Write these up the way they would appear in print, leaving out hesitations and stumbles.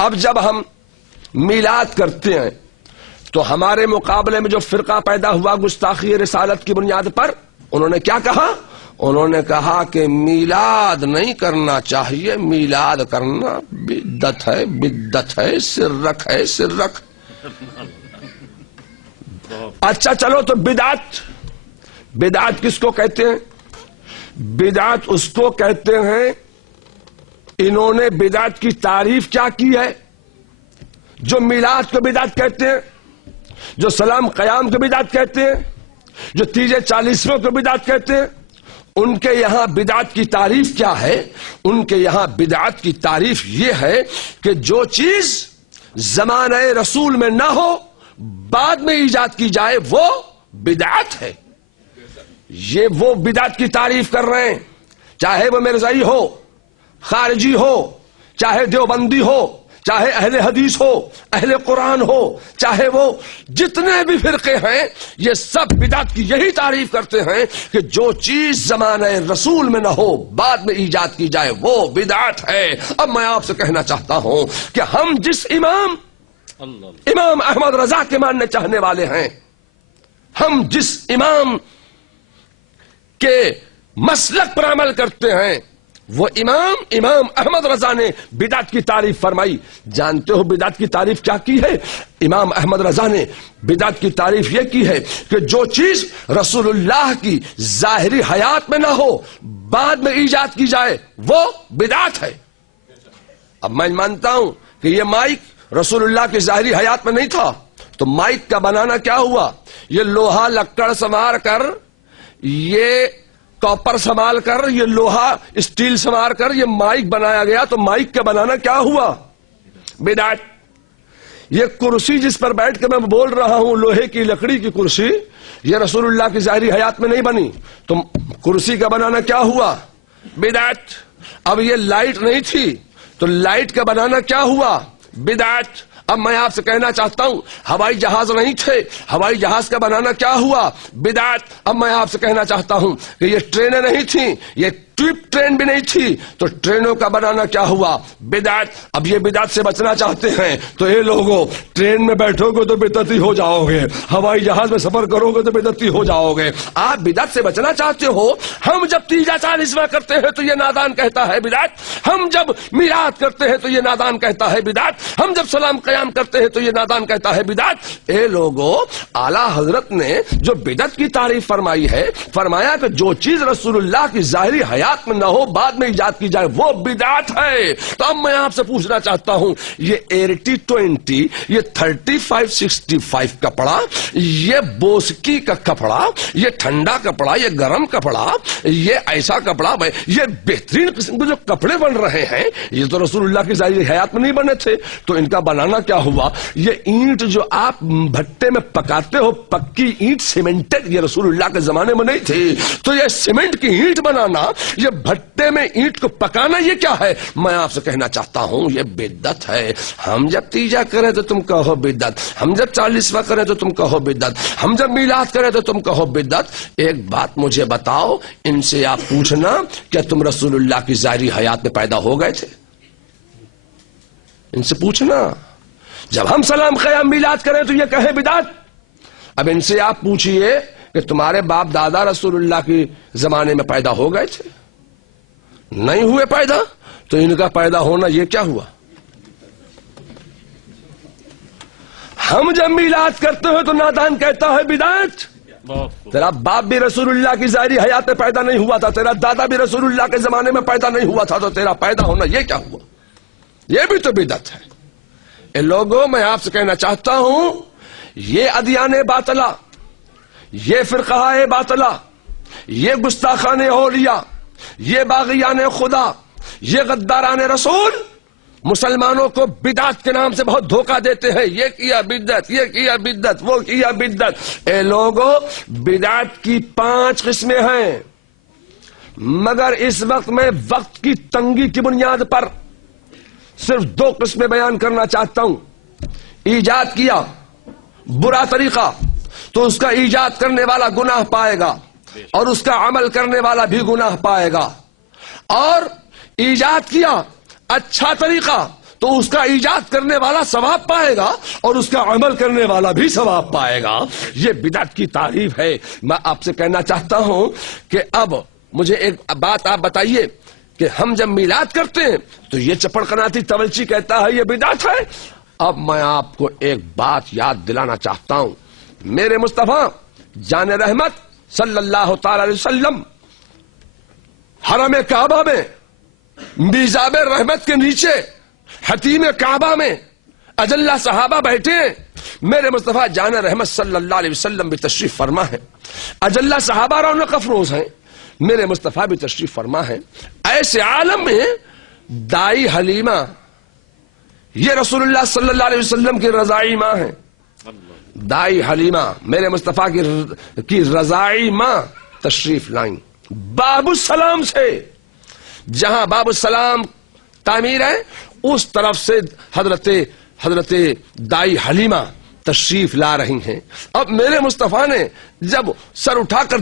اب جب ہم میلاد کرتے ہیں تو ہمارے مقابلے میں جو فرقہ پیدا ہوا گستاخی رسالت کی بنیاد پر، انہوں نے کیا کہا؟ انہوں نے کہا کہ میلاد نہیں کرنا چاہیے، میلاد کرنا بدعت ہے، بدعت ہے، شرک ہے، شرک۔ اچھا چلو، تو بدعت کس کو کہتے ہیں؟ بدعت اس کو کہتے ہیں، انہوں نے بدعت کی تعریف کیا کی ہے؟ جو میلاد کو بدعت کہتے ہیں، جو سلام قیام کو بدعت کہتے ہیں، جو تیجے چالیسویں کو بدعت کہتے ہیں، ان کے یہاں بدعت کی تعریف کیا ہے؟ ان کے یہاں بدعت کی تعریف یہ ہے کہ جو چیز زمانہ رسول میں نہ ہو بعد میں ایجاد کی جائے وہ بدعت ہے۔ یہ وہ بدعت کی تعریف کر رہے ہیں، چاہے وہ مرزائی ہو، خارجی ہو، چاہے دیوبندی ہو، چاہے اہل حدیث ہو، اہل قرآن ہو، چاہے وہ جتنے بھی فرقے ہیں، یہ سب بدعت کی یہی تعریف کرتے ہیں کہ جو چیز زمانہ رسول میں نہ ہو بعد میں ایجاد کی جائے وہ بدعت ہے۔ اب میں آپ سے کہنا چاہتا ہوں کہ ہم جس امام احمد رضا کے ماننے چاہنے والے ہیں، ہم جس امام کے مسلک پر عمل کرتے ہیں، وہ امام احمد رضا نے بدعت کی تعریف فرمائی۔ جانتے ہو بدعت کی تعریف کیا کی ہے؟ امام احمد رضا نے بدعت کی تعریف یہ کی ہے کہ جو چیز رسول اللہ کی ظاہری حیات میں نہ ہو بعد میں ایجاد کی جائے وہ بدعت ہے۔ اب میں مانتا ہوں کہ یہ مائک رسول اللہ کی ظاہری حیات میں نہیں تھا، تو مائک کا بنانا کیا ہوا؟ یہ لوہا لکڑ سنوار کر، یہ کاپر سنبھال کر، یہ لوہا اسٹیل سنوار کر یہ مائک بنایا گیا، تو مائک کا بنانا کیا ہوا؟ بدعت۔ یہ کرسی جس پر بیٹھ کے میں بول رہا ہوں، لوہے کی لکڑی کی کرسی، یہ رسول اللہ کی ظاہری حیات میں نہیں بنی، تو کرسی کا بنانا کیا ہوا؟ بدعت۔ اب یہ لائٹ نہیں تھی، تو لائٹ کا بنانا کیا ہوا؟ بدعت۔ اب میں آپ سے کہنا چاہتا ہوں ہوائی جہاز نہیں تھے، ہوائی جہاز کا بنانا کیا ہوا؟ بدعت۔ اب میں آپ سے کہنا چاہتا ہوں کہ یہ ٹرینیں نہیں تھیں، یہ ٹرپ ٹرین بھی نہیں تھی، تو ٹرینوں کا بنانا کیا ہوا؟ بدعت۔ اب یہ بدعت سے بچنا چاہتے ہیں تو اے لوگوں، ٹرین میں بیٹھو گے تو بدعتی ہو جاؤ گے، ہوائی جہاز میں سفر کرو گے تو بدعتی ہو جاؤ گے۔ آپ بدعت سے بچنا چاہتے ہو؟ ہم جب تیجا چالیسواں کرتے ہیں تو یہ نادان کہتا ہے بدعت، ہم جب میلاد کرتے ہیں تو یہ نادان کہتا ہے بدعت، ہم جب سلام قیام کرتے ہیں تو یہ نادان کہتا ہے بدعت۔ اے لوگوں، اعلی حضرت نے جو بدعت کی تعریف فرمائی ہے، فرمایا کہ جو چیز رسول اللہ کی ظاہری حیات میں نہ ہو بعد میں ایجاد کی جائے وہ بدعت ہے۔ تو اب میں آپ سے پوچھنا چاہتا ہوں، یہ 80-20، یہ 35-65 کپڑا، یہ بوسکی کا کپڑا، یہ ٹھنڈا کپڑا، یہ گرم کپڑا، یہ ایسا کپڑا، یہ بہترین قسم کے جو کپڑے بن رہے ہیں، یہ تو رسول اللہ کی ظاہری حیات میں نہیں بنے تھے، تو ان کا بنانا کیا ہوا؟ یہ اینٹ جو آپ بھٹے میں پکاتے ہو، پکی اینٹ، سیمنٹڈ، یہ رسول اللہ کے زمانے میں نہیں تھی، تو یہ سیمنٹ کی اینٹ بنانا، یہ بھٹے میں اینٹ کو پکانا، یہ کیا ہے؟ میں آپ سے کہنا چاہتا ہوں یہ بدعت ہے۔ ہم جب تیجا کریں تو تم کہو بدعت، ہم جب 40واں کریں تو تم کہو بدعت، ہم جب میلاد کریں تو تم کہو بدعت۔ ایک بات مجھے بتاؤ، ان سے آپ پوچھنا کہ تم رسول اللہ کی ظاہری حیات میں پیدا ہو گئے تھے؟ ان سے پوچھنا۔ جب ہم سلام قیام میلاد کریں تو یہ کہے بدعت۔ اب ان سے آپ پوچھئے کہ تمہارے باپ دادا رسول اللہ کے زمانے میں پیدا ہو گئے تھے؟ نہیں ہوئے پیدا، تو ان کا پیدا ہونا یہ کیا ہوا؟ ہم جب میلاد کرتے ہو تو نادان کہتا ہے بدعت۔ تیرا باپ بھی رسول اللہ کی ظاہری حیات میں پیدا نہیں ہوا تھا، تیرا دادا بھی رسول اللہ کے زمانے میں پیدا نہیں ہوا تھا، تو تیرا پیدا ہونا یہ کیا ہوا؟ یہ بھی تو بدعت ہے۔ اے لوگوں، میں آپ سے کہنا چاہتا ہوں، یہ ادیان باطلہ، یہ فرقہ باطلہ، یہ گستاخان اولیاء، یہ باغیان خدا، یہ غداران رسول مسلمانوں کو بدعت کے نام سے بہت دھوکہ دیتے ہیں۔ یہ کیا بدعت، یہ کیا بدعت، وہ کیا بدعت۔ اے لوگوں، بدعت کی 5 قسمیں ہیں، مگر اس وقت میں وقت کی تنگی کی بنیاد پر صرف 2 قسمیں بیان کرنا چاہتا ہوں۔ ایجاد کیا برا طریقہ تو اس کا ایجاد کرنے والا گناہ پائے گا، اور اس کا عمل کرنے والا بھی گناہ پائے گا، اور ایجاد کیا اچھا طریقہ تو اس کا ایجاد کرنے والا ثواب پائے گا اور اس کا عمل کرنے والا بھی ثواب پائے گا. یہ بدعت کی تعریف ہے. میں آپ سے کہنا چاہتا ہوں کہ اب مجھے ایک بات آپ بتائیے کہ ہم جب میلاد کرتے ہیں تو یہ چپڑ قناتی تولچی کہتا ہے یہ بدعت ہے. اب میں آپ کو ایک بات یاد دلانا چاہتا ہوں. میرے مصطفیٰ جان رحمت صلی اللہ تعالی علیہ وسلم حرم کعبہ میں میزاب رحمت کے نیچے حتیم کعبہ میں اجلہ صحابہ بیٹھے ہیں. میرے مصطفیٰ جان رحمت صلی اللہ علیہ وسلم بھی تشریف فرما ہے. اجلہ صحابہ رونق افروز ہیں. میرے مصطفیٰ بھی تشریف فرما ہے. ایسے عالم میں دائی حلیمہ یہ رسول اللہ صلی اللہ علیہ وسلم کی رضائی ماں ہے. دائی حلیمہ میرے مصطفیٰ کی رضائی ماں تشریف لائیں باب السلام سے. جہاں باب السلام تعمیر ہے اس طرف سے حضرت دائی حلیمہ تشریف لا رہی ہیں. اب میرے مصطفیٰ نے جب سر اٹھا کر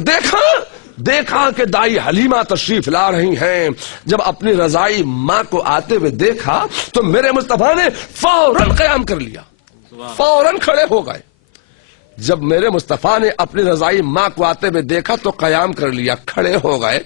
دیکھا کہ دائی حلیمہ تشریف لا رہی ہیں, جب اپنی رضائی ماں کو آتے ہوئے دیکھا تو میرے مصطفیٰ نے فوراً قیام کر لیا, فوراً کھڑے ہو گئے. جب میرے مصطفیٰ نے اپنی رضائی ماں کو آتے ہوئے دیکھا تو قیام کر لیا, کھڑے ہو گئے.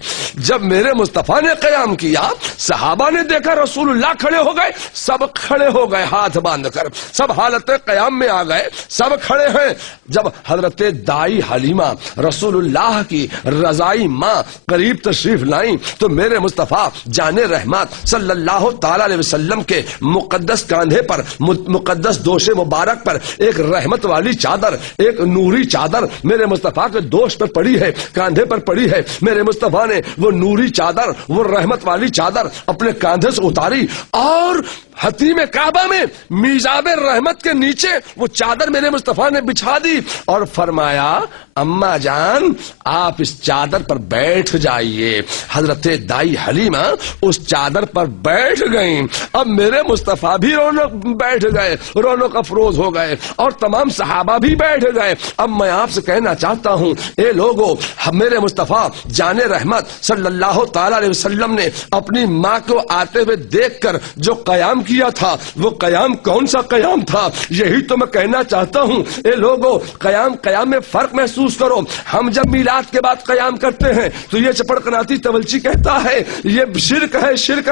جب میرے مصطفیٰ نے قیام کیا صحابہ نے دیکھا رسول اللہ کھڑے ہو گئے, سب کھڑے ہو گئے ہاتھ باندھ کر, سب حالت قیام میں آ گئے, سب کھڑے ہیں. جب حضرت دائی حلیمہ رسول اللہ کی رضائی ماں قریب تشریف لائیں تو میرے مصطفیٰ جان رحمت صلی اللہ تعالی علیہ وسلم کے مقدس کاندھے پر, مقدس دوش مبارک پر ایک رحمت والی چادر, ایک نوری چادر میرے مصطفیٰ کے دوش پر پڑی ہے, کاندھے پر پڑی ہے. میرے مصطفیٰ نے وہ نوری چادر, وہ رحمت والی چادر اپنے کاندھے سے اتاری اور حتیم کعبہ میں میزاب رحمت کے نیچے وہ چادر میرے مصطفیٰ نے بچھا دی اور فرمایا اماں جان آپ اس چادر پر بیٹھ جائیے. حضرت دائی حلیمہ اس چادر پر بیٹھ گئیں. اب میرے مصطفیٰ بھی بیٹھ گئے, رونق افروز ہو گئے اور تمام صحابہ بھی بیٹھ گئے. اب میں آپ سے کہنا چاہتا ہوں اے لوگو, میرے مصطفیٰ جان رحمت صلی اللہ تعالی علیہ وسلم نے اپنی ماں کو آتے ہوئے دیکھ کر جو قیام کیا تھا وہ قیام کون سا قیام تھا, یہی تو میں کہنا چاہتا ہوں. اے لوگو قیام میں فرق محسوس کرو. ہم جب میلاد کے بعد قیام کرتے ہیں تو یہ چپڑ قناتی تولچی کہتا ہے یہ شرک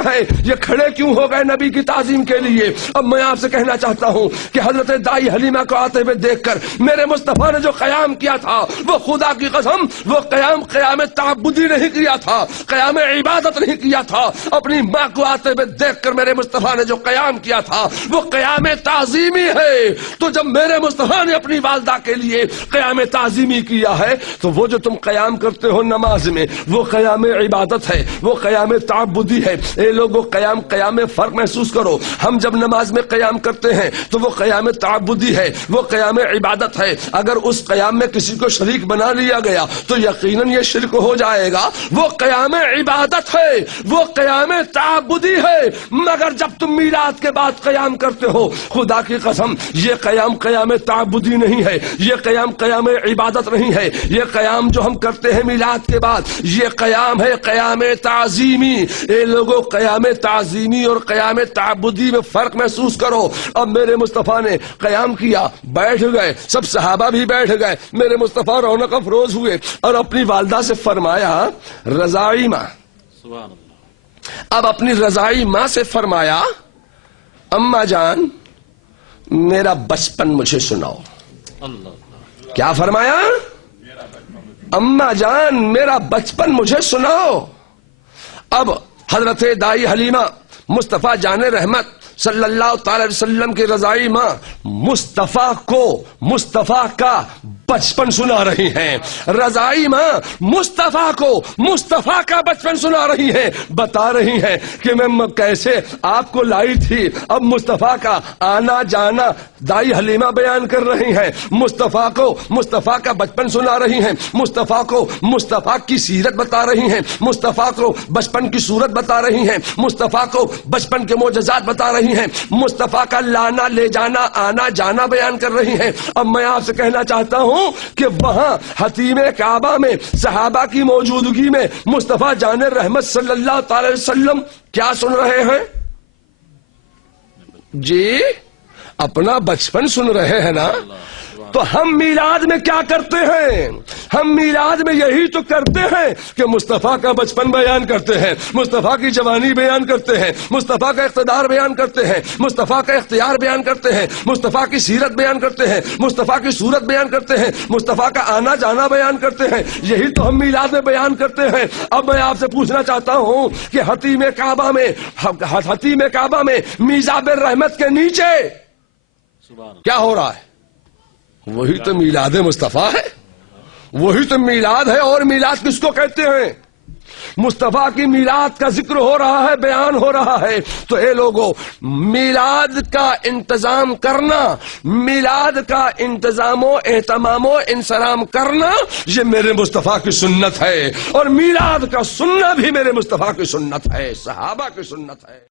ہے, یہ کھڑے کیوں ہو گئے نبی کی تعظیم کے لیے. اب میں آپ سے کہنا چاہتا ہوں کہ حضرت دائی حلیمہ کو آتے ہوئے دیکھ کر میرے مصطفیٰ نے جو قیام کیا تھا وہ خدا کی قسم وہ قیام تعبدی نہیں کیا تھا, قیام عبادت نہیں کیا تھا. اپنی ماں کو آتے ہوئے دیکھ کر میرے مصطفیٰ نے جو قیام کیا تھا وہ قیام تعظیمی ہے. تو جب میرے مصطفیٰ نے اپنی والدہ کے لیے قیام تعظیمی کیا ہے تو وہ جو تم قیام کرتے ہو نماز میں وہ قیام عبادت ہے, وہ قیام تعبدی ہے. اے لوگوں قیام میں فرق محسوس کرو. ہم جب نماز میں قیام کرتے ہیں تو وہ قیام تعبدی ہے, وہ قیام عبادت ہے. اگر اس قیام میں کسی کو شریک بنا لیا گیا تو یقیناً یہ شرک ہو جائے گا. وہ قیام عبادت ہے, وہ قیام تعبدی ہے. مگر جب تم میلاد کے بعد قیام کرتے ہو خدا کی قسم یہ قیام تعبدی نہیں ہے, یہ قیام عبادت نہیں ہے. یہ قیام جو ہم کرتے ہیں میلاد کے بعد یہ قیام ہے قیام تعظیمی. اے لوگوں قیام تعظیمی اور قیام تعبدی میں فرق محسوس کرو. اب میرے مصطفیٰ نے قیام کیا, بیٹھ گئے, سب صحابہ بھی بیٹھ گئے. میرے مصطفیٰ رونق افروز ہوئے اور اپنی والدہ سے فرمایا رضائی ماں. اب اپنی رضائی ماں سے فرمایا اماں جان میرا بچپن مجھے سناؤ. کیا فرمایا؟ اماں جان میرا بچپن مجھے سناؤ. اب حضرت دائی حلیمہ مصطفیٰ جان رحمت صلی اللہ تعالی علیہ وسلم کی رضائی ماں مصطفیٰ کا بچپن سنا رہی ہیں. رضائی ماں مصطفیٰ کو مصطفیٰ کا بچپن سنا رہی ہیں, بتا رہی ہیں کہ میں کیسے آپ کو لائی تھی. اب مصطفیٰ کا آنا جانا دائی حلیمہ بیان کر رہی ہیں. مصطفیٰ کو مصطفیٰ کا بچپن سنا رہی ہیں, مصطفیٰ کو مصطفیٰ کی سیرت بتا رہی ہیں, مصطفیٰ کو بچپن کی صورت بتا رہی ہیں, مصطفیٰ کو بچپن کے معجزات بتا رہی ہیں, مصطفیٰ کا لانا لے جانا آنا جانا بیان کر رہی ہیں. اب میں آپ سے کہنا چاہتا ہوں کہ وہاں حتیم کعبہ میں صحابہ کی موجودگی میں مصطفیٰ جان رحمت صلی اللہ تعالی وسلم کیا سن رہے ہیں؟ جی اپنا بچپن سن رہے ہیں نا، تو ہم میلاد میں کیا کرتے ہیں؟ ہم میلاد میں یہی تو کرتے ہیں کہ مصطفیٰ کا بچپن بیان کرتے ہیں، مصطفیٰ کی جوانی بیان کرتے ہیں، مصطفیٰ کا اقتدار بیان کرتے ہیں، مصطفیٰ کا اختیار بیان کرتے ہیں، مصطفیٰ کی سیرت بیان کرتے ہیں، مصطفیٰ کی صورت بیان کرتے ہیں، مصطفیٰ کا آنا جانا بیان کرتے ہیں۔ یہی تو ہم میلاد میں بیان کرتے ہیں۔ اب میں آپ سے پوچھنا چاہتا ہوں کہ حتیم کعبہ میں میزاب الرحمت کے نیچے کیا ہو رہا ہے؟ وہی تو میلاد مصطفیٰ ہے، وہی تو میلاد ہے۔ اور میلاد کس کو کہتے ہیں؟ مصطفیٰ کی میلاد کا ذکر ہو رہا ہے، بیان ہو رہا ہے، تو اے لوگو میلاد کا انتظام کرنا، میلاد کا انتظام و اہتمام و انصرام کرنا، یہ میرے مصطفیٰ کی سنت ہے، اور میلاد کا سننا بھی میرے مصطفیٰ کی سنت ہے، صحابہ کی سنت ہے۔